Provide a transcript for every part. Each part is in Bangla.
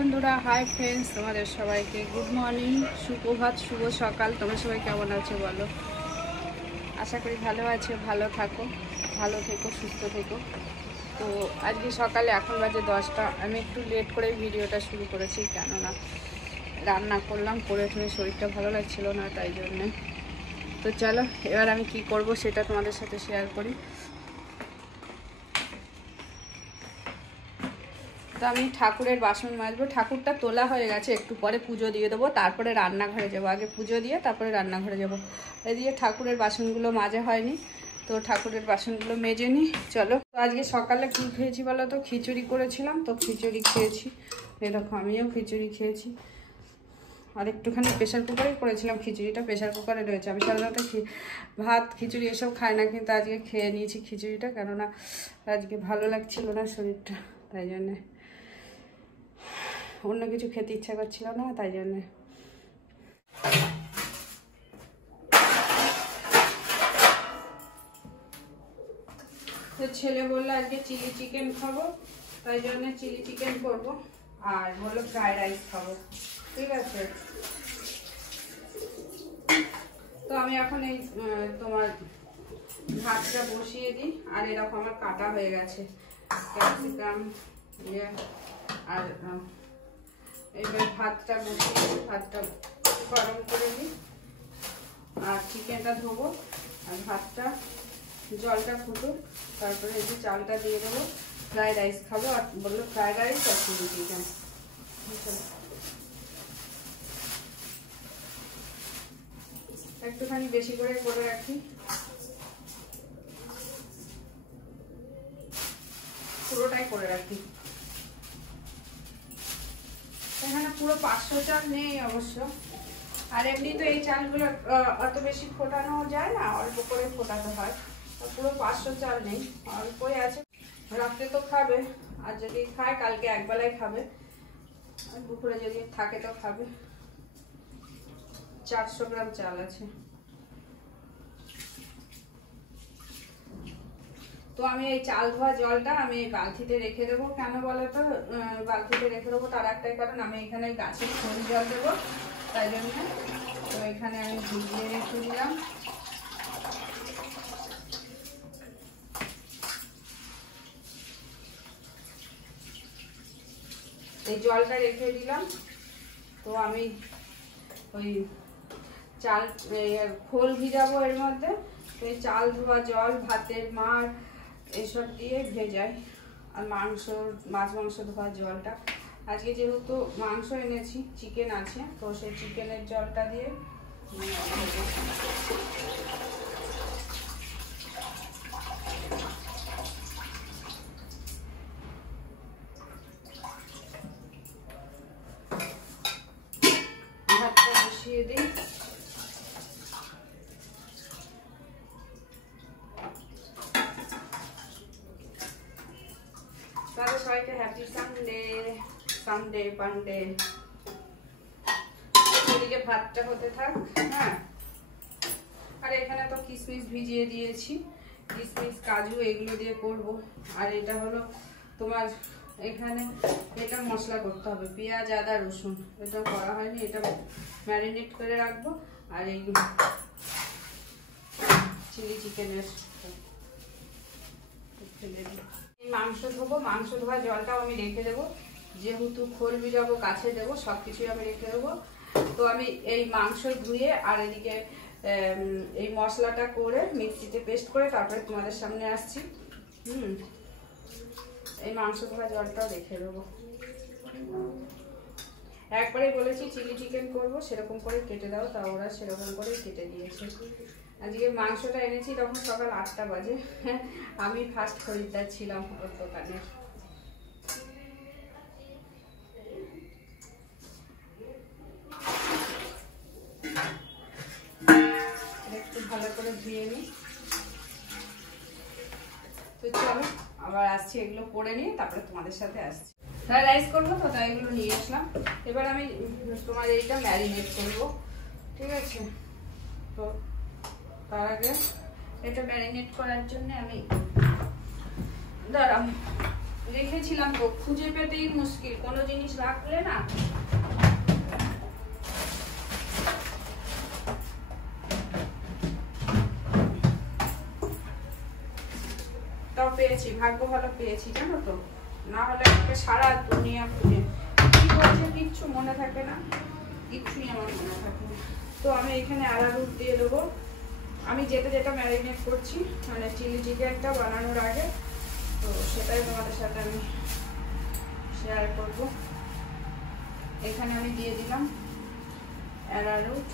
বন্ধুরা, হাই ফ্রেন্ডস, তোমাদের সবাইকে গুড মর্নিং, সুপ্রভাত, শুভ সকাল। তোমরা সবাই কেমন আছো বলো? আশা করি ভালো আছো, ভালো থাকো, ভালো থেকো, সুস্থ থেকো। তো আজকে সকালে এখন বাজে 10টা। আমি একটু লেট করে ভিডিওটা শুরু করেছি, কেননা রান্না করলাম, করে ঠুয়ে শরীরটা ভালো লাগছিল না, তাই জন্যে। তো চলো এবার আমি কি করব সেটা তোমাদের সাথে শেয়ার করি। তো আমি ঠাকুরের বাসন মাজবো। ঠাকুরটা তোলা হয়ে গেছে, একটু পরে পুজো দিয়ে দেবো, তারপরে রান্নাঘরে যাবো। আগে পুজো দিয়ে তারপরে রান্নাঘরে যাবো। এদিকে ঠাকুরের বাসনগুলো মাজা হয়নি, তো ঠাকুরের বাসনগুলো মেজে নিই। চলো। তো আজকে সকালে কী খেয়েছি বলো তো? খিচুড়ি করেছিলাম, তো খিচুড়ি খেয়েছি। এই দেখো, আমিও খিচুড়ি খেয়েছি। আর একটুখানি প্রেশার কুকারে করেছিলাম খিচুড়িটা, প্রেশার কুকারে রয়েছে। আমি সাধারণত ভাত খিচুড়ি এসব খাই না, কিন্তু আজকে খেয়ে নিয়েছি খিচুড়িটা, কেননা আজকে ভালো লাগছিল না শরীরটা, তাই জন্যে। অন্য কিছু খেতে ইচ্ছা করছিল না, তাই জন্যে। তো ছেলে বললো আজকে চিলি চিকেন খাবো, তাই জন্য চিলি চিকেন করবো। আর বললো ফ্রাইড রাইস খাবো, ঠিক আছে। তো আমি এখন এই তোমার ভাতটা বসিয়ে দিই। আর এরকম আমার কাটা হয়ে গেছে ক্যাপসিকাম, আর এবার ভাতটা বসিয়ে দিই, ভাতটা গরম করে দিই। আর চিকেনটা ধোবো, আর ভাতটা জলটা ফুটুক, তারপরে এই যে চালটা দিয়ে দেবো। ফ্রাইড রাইস খাবো, আর বললো ফ্রাইড রাইস আর চিলি চিকেন। একটুখানি বেশি করে রাখি, পুরোটাই করে রাখি। এখানে পুরো 500 চাল নেই অবশ্য, আর এমনি তো এই চালগুলো অত বেশি ফোটানো যায় না, অল্প করে ফোটাতে হয়। পুরো 500 চাল নেই, অল্পই আছে। রাত্রে তো খাবে, আর যদি খায় কালকে একবেলায় খাবে, আর দুপুরে যদি থাকে তো খাবে। 400 গ্রাম চাল আছে। তো আমি এই চাল ধোয়া জলটা আমি এই বালতিতে রেখে দেবো। কেন বলো তো বালতিতে রেখে দেবো? তার একটাই কারণ, আমি এখানে গাছের খোল জল দেবো, তাই জন্য। তো এখানে আমি ভিজিয়ে রেখে দিলাম। এই জলটা রেখে দিলাম। তো আমি ওই চাল খোল ভিজাবো এর মধ্যে। তো এই চাল ধোয়া জল ভাতের মার এসব দিয়ে ভেজাই। আর মাছ মাংস ধোয়া জলটা, আজকে যেহেতু মাংস এনেছি, চিকেন আছে, তো সেই চিকেনের জলটা দিয়ে ভাতটা বসিয়ে দিই। তাহলে সবাইকে হ্যাপি সানডে, সানডে পান্ডে। এদিকে ভাতটা হতে থাক। হ্যাঁ, আর এখানে তো কিশমিশ ভিজিয়ে দিয়েছি, কিশমিশ কাজু এগুলো দিয়ে করব। আর এটা হলো তোমার, এখানে এটা মশলা করতে হবে, পেঁয়াজ আদা রসুন, এটা করা হয়নি, এটা ম্যারিনেট করে রাখবো। আর এই চিলি চিকেনের মাংস ধোবো, মাংস ধোয়া জলটাও আমি রেখে দেবো, যেহেতু খোল ভিজাবো, গাছে দেবো, সবকিছুই আমি রেখে দেবো। তো আমি এই মাংস ধুয়ে আর এদিকে এই মশলাটা করে মিক্সিতে পেস্ট করে তারপরে তোমাদের সামনে আসছি। এই মাংস ধোয়া জলটাও রেখে দেবো। একবারে বলেছি চিলি চিকেন করবো, সেরকম করে কেটে দাও, তা ওরা সেরকম করে কেটে দিয়েছে। আজকে মাংসটা এনেছি তখন সকাল 8টা বাজে। আমি ফার্স্ট খরিদ্দার ছিলাম ওর দোকানে। একটু ভালো করে ধুয়ে নিই। তো চলো আবার আসছি, এগুলো করে নিয়ে তারপরে তোমাদের সাথে আসছি। ফ্রাইড রাইস করবো, তো তাই এগুলো নিয়ে আসলাম। এবার আমি তোমার এইটা ম্যারিনেট করবো, ঠিক আছে। তো তার আগে এটা ম্যারিনেট করার জন্য আমি দাঁড়াও রেখেছিলাম তো, খুঁজে পেতেই মুশকিল কোনো জিনিস রাখলে না। তাও পেয়েছি, ভাগ্য ভালো পেয়েছি জানো তো, না হলে আমাকে সারা দুনিয়া খুঁজে কি বলছে কিচ্ছু মনে থাকে না, কিচ্ছুই আমার মনে থাকে না। তো আমি এখানে আরারুট দিয়ে দেবো। আমি যেটা যেটা ম্যারিনেট করছি মানে চিলি চিকেনটা বানানোর আগে, তো সেটাই তোমাদের সাথে আমি শেয়ার করব। এখানে আমি দিয়ে দিলাম অ্যারারুট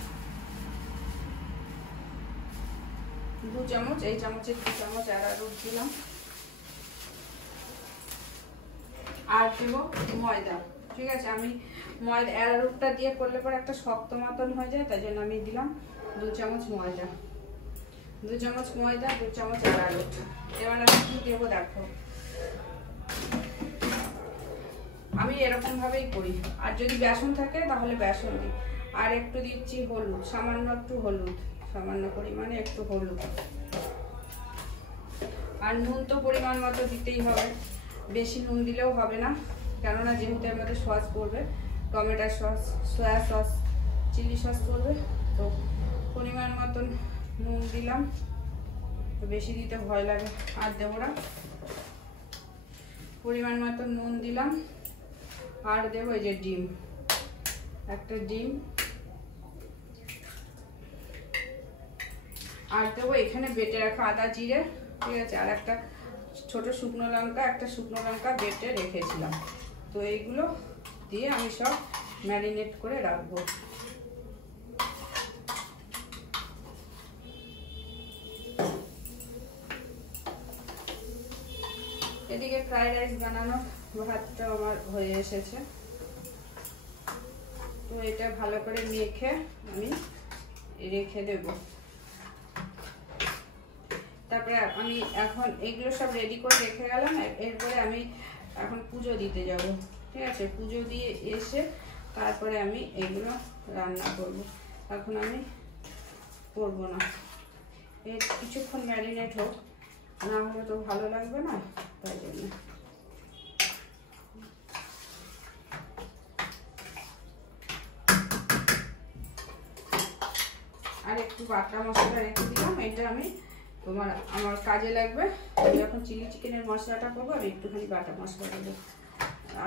2 চামচ, এই চামচের 2 চামচ অ্যারারুট দিলাম। আর দেবো ময়দা, ঠিক আছে। আমি ময়দা অ্যারারুটটা দিয়ে করলে পরে একটা শক্ত মতন হয়ে যায়, তাই জন্য আমি দিলাম 2 চামচ ময়দা, 2 চামচ ময়দা, 2 চামচ অ্যারারুট। এবার আমি কি দেবো দেখো, আমি এরকম ভাবেই করি। আর যদি বেসন থাকে তাহলে বেসন দিই। আর একটু দিচ্ছি হলুদ, সামান্য একটু হলুদ, সামান্য পরিমাণে একটু হলুদ। আর নুন তো পরিমাণ মতো দিতেই হবে, বেশি নুন দিলেও হবে না, কেননা যেহেতু আমাদের সস পড়বে, tomato sauce, soya sauce, chilli sauce পড়বে, তো পরিমাণ মতন নুন দিলাম। তো বেশি দিতে ভয় লাগে, আর দেবো না। পরিমাণ মতন নুন দিলাম। আর দেবো এই যে ডিম, একটা ডিম। আর দেবো এখানে বেটে রাখা আদা জিরে, ঠিক আছে। আর একটা ছোট শুকনো লঙ্কা, একটা শুকনো লঙ্কা বেটে রেখেছিলাম। তো এইগুলো দিয়ে আমি সব ম্যারিনেট করে রাখবো। এদিকে ফ্রাইড রাইস বানানো ভাতটা আমার হয়ে এসেছে। তো এটা ভালো করে মেখে আমি রেখে দেব। তারপরে আমি এখন এগুলো সব রেডি করে রেখে গেলাম। এরপরে আমি এখন পুজো দিতে যাব, ঠিক আছে। পুজো দিয়ে এসে তারপরে আমি এগুলো রান্না করব। এখন আমি করব না, এর কিছুক্ষণ ম্যারিনেট হোক, না হলে তো ভালো লাগবে না, তাই জন্য। আর একটু বাটা মশলা রেখে দিলাম, এটা আমি আমার কাজে লাগবে। আমি যখন চিলি চিকেনের মশলাটা করবো আমি একটুখানি বাটা মশলা দেবো,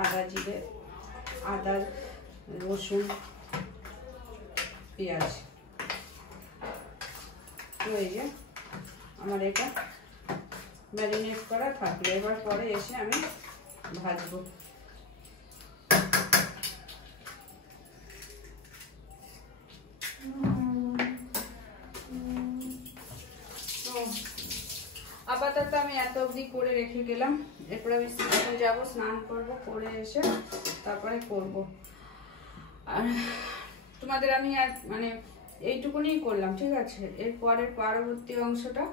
আদা জিরে, আদা রসুন পেঁয়াজ। তো এই যে আমার এটা ম্যারিনেট করা থাকলো। এবার পরে এসে আমি ভাজবো। আপাতত আমি এত অবধি করে রেখে গেলাম। এরপরে আমি স্নানে যাবো, স্নান করবো, করে এসে তারপরে করব। আর তোমাদের আমি আর মানে এইটুকুনি করলাম, ঠিক আছে। এর পরের পরবর্তী অংশটা,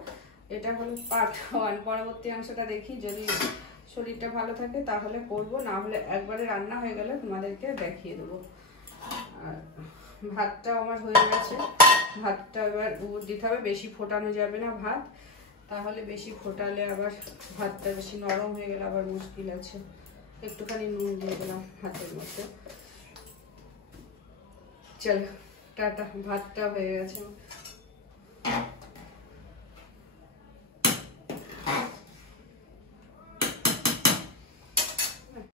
এটা হলো পার্ট 1। পরবর্তী অংশটা দেখি, যদি শরীরটা ভালো থাকে তাহলে করব, না হলে একবারে রান্না হয়ে গেলে তোমাদেরকে দেখিয়ে দেবো। আর ভাতটা আমার হয়ে গেছে, ভাতটা এবার দিতে হবে। বেশি ফোটানো যাবে না ভাত, তাহলে বেশি ফোটালে আবার ভাতটা বেশি নরম হয়ে গেলে আবার মুশকিল আছে। একটুখানি নুন দিয়ে দিলাম হাতের মধ্যে। চলো টাটা, ভাতটা হয়ে গেছে।